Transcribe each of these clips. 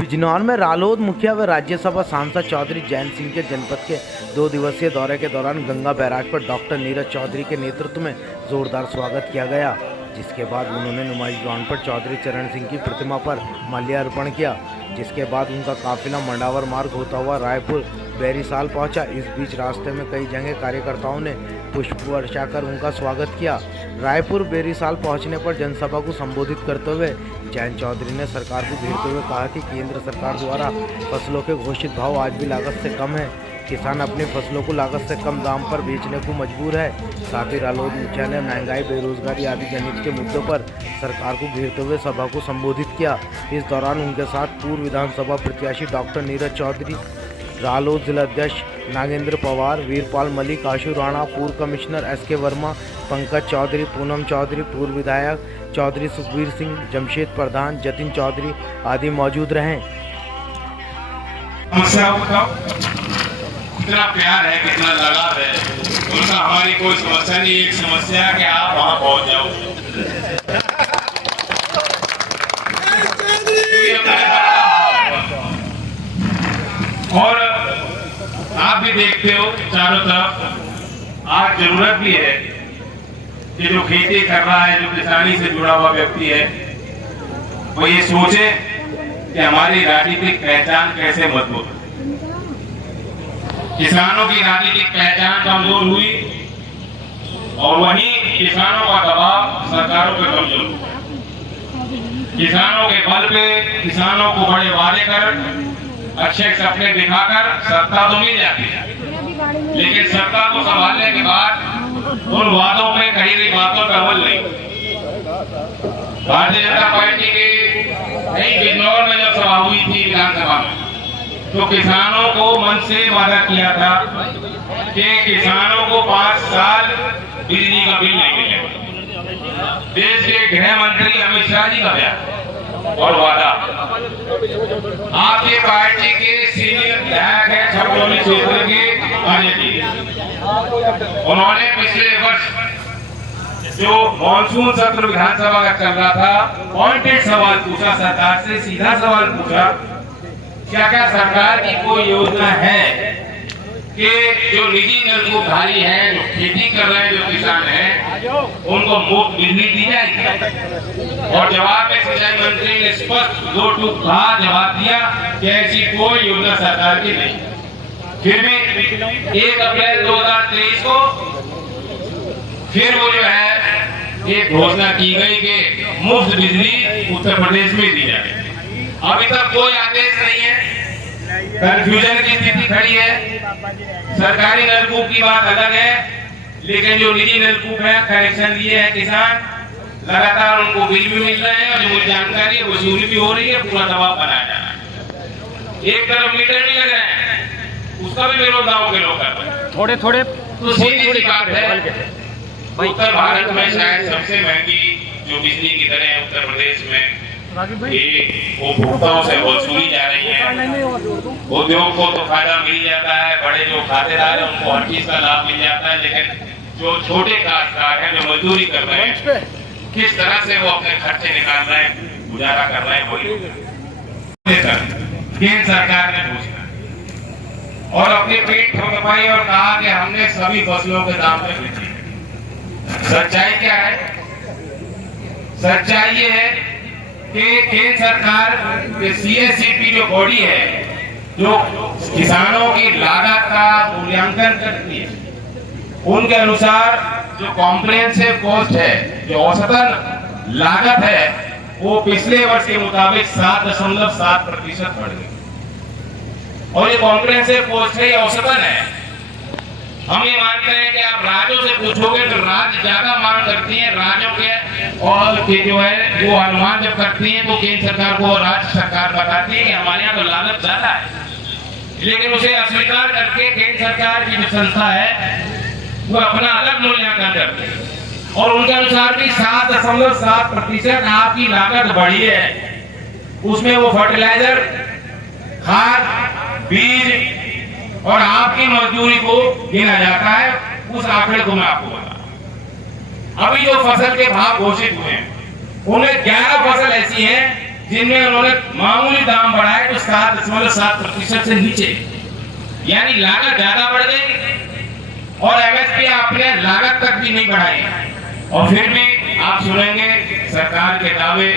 बिजनौर में रालोद मुखिया व राज्यसभा सांसद चौधरी जैन सिंह के जनपद के 2 दिवसीय दौरे के दौरान गंगा बैराज पर डॉक्टर नीरज चौधरी के नेतृत्व में जोरदार स्वागत किया गया, जिसके बाद उन्होंने नुमाइश ग्राउंड पर चौधरी चरण सिंह की प्रतिमा पर माल्यार्पण किया, जिसके बाद उनका काफिला मंडावर मार्ग होता हुआ रायपुर बेरीसाल पहुंचा। इस बीच रास्ते में कई जगह कार्यकर्ताओं ने पुष्प वर्षा कर उनका स्वागत किया। रायपुर बेरीसाल पहुंचने पर जनसभा को संबोधित करते हुए जैन चौधरी ने सरकार को घेरते हुए कहा कि केंद्र सरकार द्वारा फसलों के घोषित भाव आज भी लागत से कम है। किसान अपनी फसलों को लागत से कम दाम पर बेचने को मजबूर है। साथ ही रालोद मुखिया ने महंगाई, बेरोजगारी आदि जनित के मुद्दों पर सरकार को घेरते हुए सभा को संबोधित किया। इस दौरान उनके साथ पूर्व विधानसभा प्रत्याशी डॉक्टर नीरज चौधरी, रालोद जिलाध्यक्ष नागेंद्र पवार, वीरपाल मलिक, आशु राणा, पूर्व कमिश्नर एसके वर्मा, पंकज चौधरी, पूनम चौधरी, पूर्व विधायक चौधरी सुखबीर सिंह, जमशेद प्रधान, जतिन चौधरी आदि मौजूद रहे। कितना प्यार है, कितना लगाव है उनका, हमारी कोई समस्या नहीं। एक समस्या है कि आप वहां पहुंच जाओ। और आप भी देखते हो चारों तरफ आज जरूरत भी है कि जो खेती कर रहा है, जो किसानी से जुड़ा हुआ व्यक्ति है, वो ये सोचे कि हमारी राजनीतिक पहचान कैसे मजबूत है। किसानों की राजनीतिक पहचान कमजोर हुई और वहीं किसानों का दबाव सरकारों पर कमजोर हुआ। किसानों के बल पे किसानों को बड़े वादे कर, अच्छे सपने दिखाकर सत्ता तो मिल जाती है, लेकिन सत्ता को संभालने के बाद उन वादों पे कही गई बातों का अमल नहीं। भारतीय जनता पार्टी के कई बिजनौर में जब सभा हुई थी विधानसभा में, तो किसानों को मन से वादा किया था कि किसानों को 5 साल बिजली का बिल नहीं मिलेगा। देश के गृह मंत्री अमित शाह जी का बयान और वादा। आपकी पार्टी के सीनियर विधायक है छपरौली क्षेत्र के आने, उन्होंने पिछले वर्ष जो मॉनसून सत्र विधानसभा का चल रहा था, पॉइंटेड सवाल पूछा, सरकार से सीधा सवाल पूछा, क्या क्या सरकार की कोई योजना है कि जो निजी नलकूपधारी हैं, जो खेती कर रहे हैं, जो किसान हैं, उनको मुफ्त बिजली दी जाएगी। और जवाब में सिंचाई मंत्री ने स्पष्ट 2 टूक कहा, जवाब दिया कि ऐसी कोई योजना सरकार की नहीं। फिर भी 1 अप्रैल 2023 को फिर वो जो है एक घोषणा की गई कि मुफ्त बिजली उत्तर प्रदेश में दी जाएगी। अभी तक कोई आदेश नहीं है, कंफ्यूजन की स्थिति खड़ी है। सरकारी नलकूप की बात अलग है, लेकिन जो निजी नलकूप है, कनेक्शन लिए हैं किसान, लगातार उनको बिल भी मिल रहे हैं और जो मुझे जानकारी है वसूली भी हो रही है, पूरा दबाव बनाया जा रहा है। एक तरफ मीटर नहीं लग रहे हैं, उसका भी विरोध गाँव के लोग कर रहे हैं। थोड़े थोड़े तो सीधी सी बात है, उत्तर भारत में शायद सबसे महंगी जो बिजली की दरें हैं उत्तर प्रदेश में, ये उपभोक्ताओं से वसूली जा रही है। उद्योग को तो फायदा मिल जाता है, बड़े जो खातेदार हैं उनको हर चीज का लाभ मिल जाता है, लेकिन जो छोटे काश्तकार हैं, जो मजदूरी कर रहे हैं, किस तरह से वो अपने खर्चे निकाल रहे हैं, गुजारा कर रहे हैं, वही केंद्र सरकार ने पूछा और अपने पेट ठोकवाई और कहा कि हमने सभी फसलों के दाम पे वृद्धि। सच्चाई क्या है? सच्चाई ये है कि केंद्र सरकार के सीएससीपी जो बॉडी है, जो किसानों की लागत का मूल्यांकन करती है, उनके अनुसार जो कॉम्प्रिहेंसिव कॉस्ट है, जो औसतन लागत है, वो पिछले वर्ष के मुताबिक 7.7% बढ़ गई। और ये कॉम्प्रिहेंसिव कॉस्ट है, ये औसतन है। हम ये मानते हैं कि आप राज्यों से पूछोगे तो राज्य ज्यादा मांग करती हैं, राज्यों के और जो है वो अनुमान जब करती हैं तो केंद्र सरकार को राज्य सरकार बताती है कि हमारे यहाँ तो लागत ज्यादा है, लेकिन उसे अस्वीकार करके केंद्र सरकार की जो संस्था है वो अपना अलग मूल्यांकन करती है और उनके अनुसार भी 7.7% आपकी लागत बढ़ी है। उसमें वो फर्टिलाइजर, खाद, बीज और आपकी मजदूरी को गिना जाता है। उस आंकड़े को मैं आपको बता, अभी जो फसल के भाव घोषित हुए हैं उनमें 11 फसल ऐसी हैं जिनमें उन्होंने मामूली दाम बढ़ाए तो 7.7% से नीचे, यानी लागत ज्यादा बढ़ गई और एमएसपी आपने लागत तक भी नहीं बढ़ाई। और फिर भी आप सुनेंगे सरकार के दावे,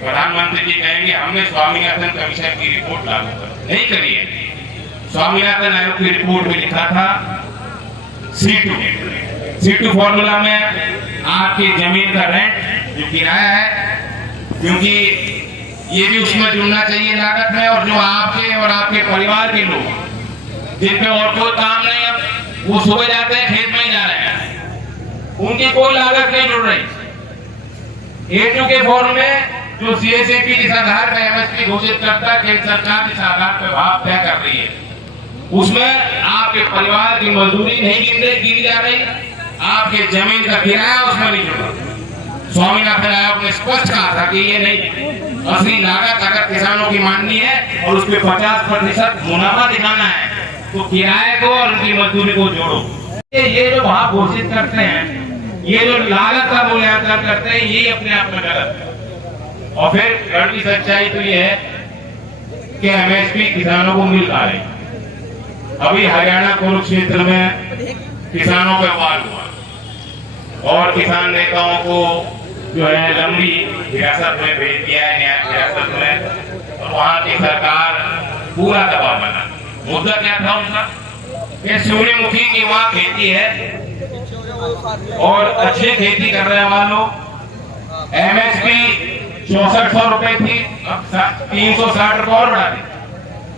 प्रधानमंत्री जी कहेंगे हमने स्वामीनाथन कमीशन की रिपोर्ट लागू कर नहीं करी है। स्वामीनाथन आयोग की रिपोर्ट में लिखा था C2 फॉर्मूला में आपकी जमीन का रेंट जो किराया है, क्योंकि ये भी उसमें जुड़ना चाहिए लागत में, और जो आपके और आपके परिवार के लोग जिन पे और कोई काम नहीं है, वो सुबह जाते हैं खेत में ही जा रहे हैं, उनकी कोई लागत नहीं जुड़ रही। A2 के फॉर्म में जो CSAP जिस आधार पर एमएसपी घोषित करता है, केंद्र सरकार जिस आधार पर भाव तय कर रही है, उसमें आपके परिवार की मजदूरी नहीं गिरी जा रही, आपके जमीन का किराया उसमें नहीं जुड़ रहा। स्वामीनाथन आयोग ने स्पष्ट कहा था कि ये नहीं, असली लागत अगर किसानों की माननी है और उसमें 50% मुनाफा दिखाना है तो किराए को और उनकी मजदूरी को जोड़ो। ये जो भाव घोषित करते हैं, ये जो लागत का मूल्यांकन करते हैं, ये अपने आप में गलत है। और फिर कड़वी सच्चाई तो ये है कि एमएसपी किसानों को मिल आ रही। अभी हरियाणा कुरुक्षेत्र में किसानों का वार हुआ और किसान नेताओं को जो है लंबी हिरासत में भेज दिया है, न्यायिक हिरासत में, और वहां की सरकार पूरा दबाव बना। मुद्दा क्या था उनका कि सूर्यमुखी की वहां खेती है और अच्छी खेती कर रहे वालों, एमएसपी 6400 रुपए थी, अब 360 रुपए और बढ़ा दी।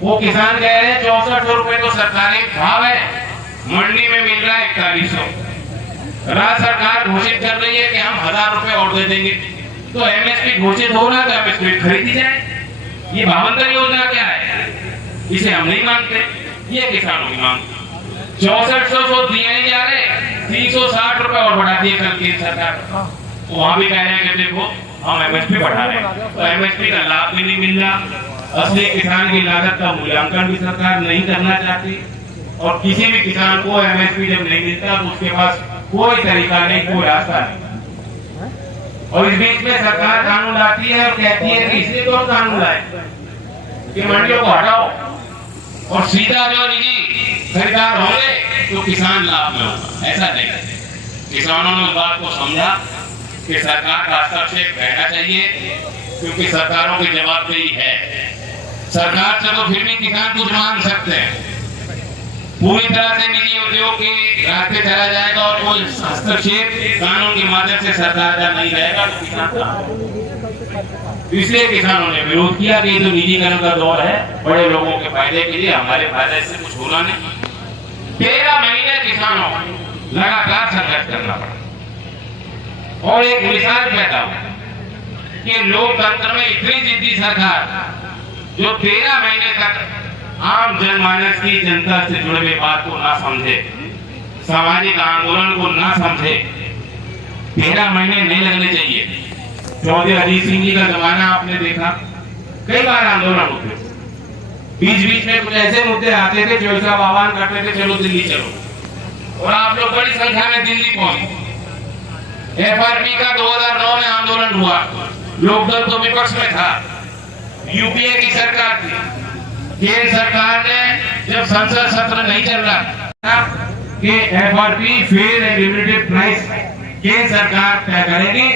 वो किसान कह रहे हैं 6400 रुपए तो सरकारी भाव है, मंडी में मिल रहा है 4100। राज्य सरकार घोषित कर रही है कि हम 1000 रुपए और दे देंगे, तो एमएसपी घोषित हो रहा है तो एमएसपी खरीदी जाए। ये भावांतर योजना क्या है, इसे हम नहीं मानते, ये किसानों की मांग। 6400 दिए नहीं जा रहे, 360 रुपए और बढ़ा दिए कल केंद्र सरकार। वहां भी कह रहे हैं कि देखो हम एमएसपी बढ़ा रहे हैं, तो एमएसपी का लाभ भी नहीं मिल रहा। असली किसान की लागत का मूल्यांकन भी सरकार नहीं करना चाहती, और किसी भी किसान को एमएसपी जब नहीं मिलता तो उसके पास कोई तरीका नहीं, कोई रास्ता नहीं। और इस बीच में सरकार कानून लाती है और कहती है कि इसलिए तो हम कानून लाए कि मंडियों को हटाओ और सीधा जो निजी खरीदार होंगे तो किसान लाभ में होगा। ऐसा नहीं, किसानों ने उस बात को समझा कि सरकार का हस्तक्षेप रहना चाहिए, क्योंकि सरकारों की जवाबदेही है। सरकार से तो फिर भी किसान कुछ मांग सकते हैं, पूरी तरह से निजी उद्योग के रास्ते चला जाएगा और कोई हस्तक्षेप कानून के माध्यम से सरकार का नहीं रहेगा तो किसान का। इसलिए किसानों ने विरोध किया कि जो निजीकरण का दौर है बड़े लोगों के फायदे के लिए, हमारे फायदे से कुछ होना नहीं। 13 महीने किसानों को लगातार संघर्ष करना पड़ा और एक मिसाल पैदा हुई कि लोकतंत्र में इतनी जिद्दी सरकार जो 13 महीने तक आम जनमानस की जनता से जुड़े हुए बात को ना समझे, सामाजिक आंदोलन को ना समझे, 13 महीने नहीं लगने चाहिए। चौधरी अजीत सिंह जी का जमाना आपने देखा, कई बार आंदोलन होते, बीच बीच में कुछ ऐसे मुद्दे आते थे जो इसका आह्वान करते थे चलो दिल्ली चलो, और आप लोग बड़ी संख्या में दिल्ली पहुंचे। एफआरपी का 2009 में आंदोलन हुआ, लोकदल तो विपक्ष में था, यूपीए की सरकार थी। केंद्र सरकार ने जब संसद सत्र नहीं चल रहा था कि FRP fair and limited price केंद्र सरकार तय करेगी,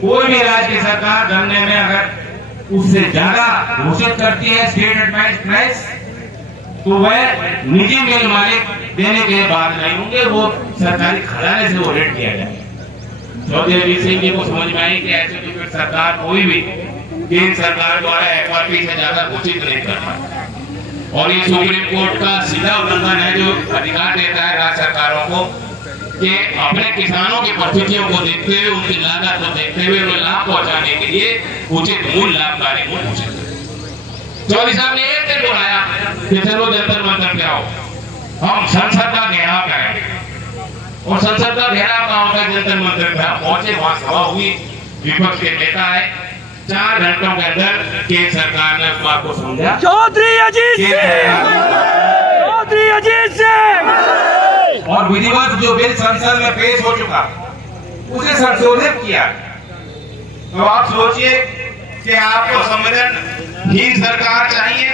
कोई भी राज्य की सरकार गन्ने में अगर उससे ज्यादा घोषित करती है स्टेट एडवाइज प्राइस, तो वह निजी मिल मालिक देने के बाद नहीं होंगे, वो सरकारी खजाने से वो रेट किया जाएगा। चौधरी अजीत सिंह जी को समझ में आई कि ऐसे तो फिर सरकार कोई भी केंद्र सरकार द्वारा एफआरपी से ज्यादा घोषित नहीं कर पाती, और ये सुप्रीम कोर्ट का सीधा उल्लंघन है जो अधिकार देता है राज्य सरकारों को कि अपने किसानों की परिस्थितियों को देखते हुए, उनकी लागत को देखते हुए उन्हें लाभ पहुंचाने के लिए उचित मूल्य, लाभकारी मूल्य घोषित। चौधरी साहब ने एक दिन बुलाया कि चलो जंतर मंतर पे आओ, हम संसद का घेराव करेंगे। और संसद का घेराव कहाँ होता है, जंतर मंतर पे पहुंचे, वहां सभा हुई, विपक्ष के नेता आए, 4 घंटों के अंदर केंद्र सरकार ने उस बात को समझा। चौधरी अजीत सिंह और विधिवत जो बिल संसद में पेश हो चुका उसे संशोधित किया। तो आप सोचिए कि आपको संवेदनहीन सरकार चाहिए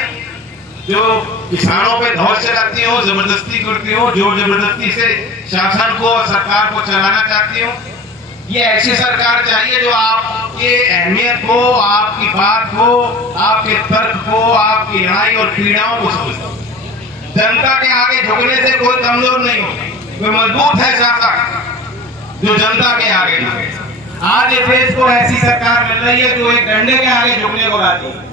जो किसानों पे धौस चलाती हो, जबरदस्ती करती हो, जो जबरदस्ती से शासन को और सरकार को चलाना चाहती हो? ये ऐसी सरकार चाहिए जो आपके अहमियत को, आपकी बात को, आपके तर्क को, आपकी लड़ाई और पीड़ाओं को समझे। जनता के आगे झुकने से कोई कमजोर नहीं हो, कोई मजबूत है शासक जो जनता के आगे झुके। आज इस देश को ऐसी सरकार मिल रही है जो एक डंडे के आगे झुकने को राजी है,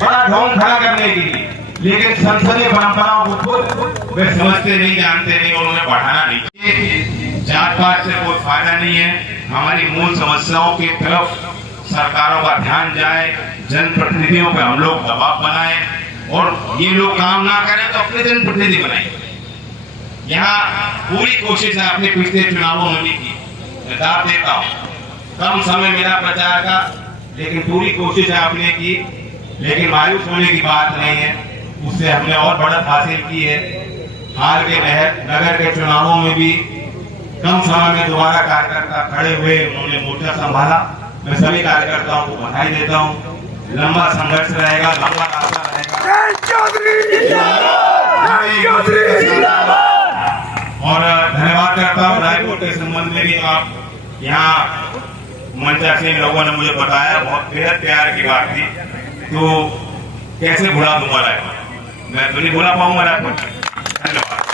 बड़ा ढोंग खड़ा करने के लिए, लेकिन संसदीय परंपराओं को खुद वे समझते नहीं, जानते नहीं और उन्हें बढ़ाना नहीं। जात पात से कोई फायदा नहीं है। हमारी मूल समस्याओं की तरफ सरकारों का ध्यान जाए, जनप्रतिनिधियों पे हम लोग दबाव बनाएं और ये लोग काम ना करें तो अपने जनप्रतिनिधि बनाएं। यहाँ पूरी कोशिश है, अपने पिछले चुनावों में भी की, दाद देता हूँ, कम समय मिला प्रचार का, लेकिन पूरी कोशिश है आपने की, लेकिन मायूस होने की बात नहीं है। उससे हमने और बढ़त हासिल की है। हाल के नगर के चुनावों में भी कम समय में दोबारा कार्यकर्ता खड़े हुए, उन्होंने मोर्चा संभाला। मैं सभी कार्यकर्ताओं को बधाई देता हूँ। लंबा संघर्ष रहेगा, लंबा रास्ता रहेगा। और धन्यवाद करता हूँ रायपुर के संबंध में भी। आप यहाँ मंचासीन लोगों ने मुझे बताया, बहुत बेहद प्यार की बात थी। तो कैसे भुला दूंगा रायपुर, मैं तो नहीं भुला पाऊंगा रायपुर। धन्यवाद।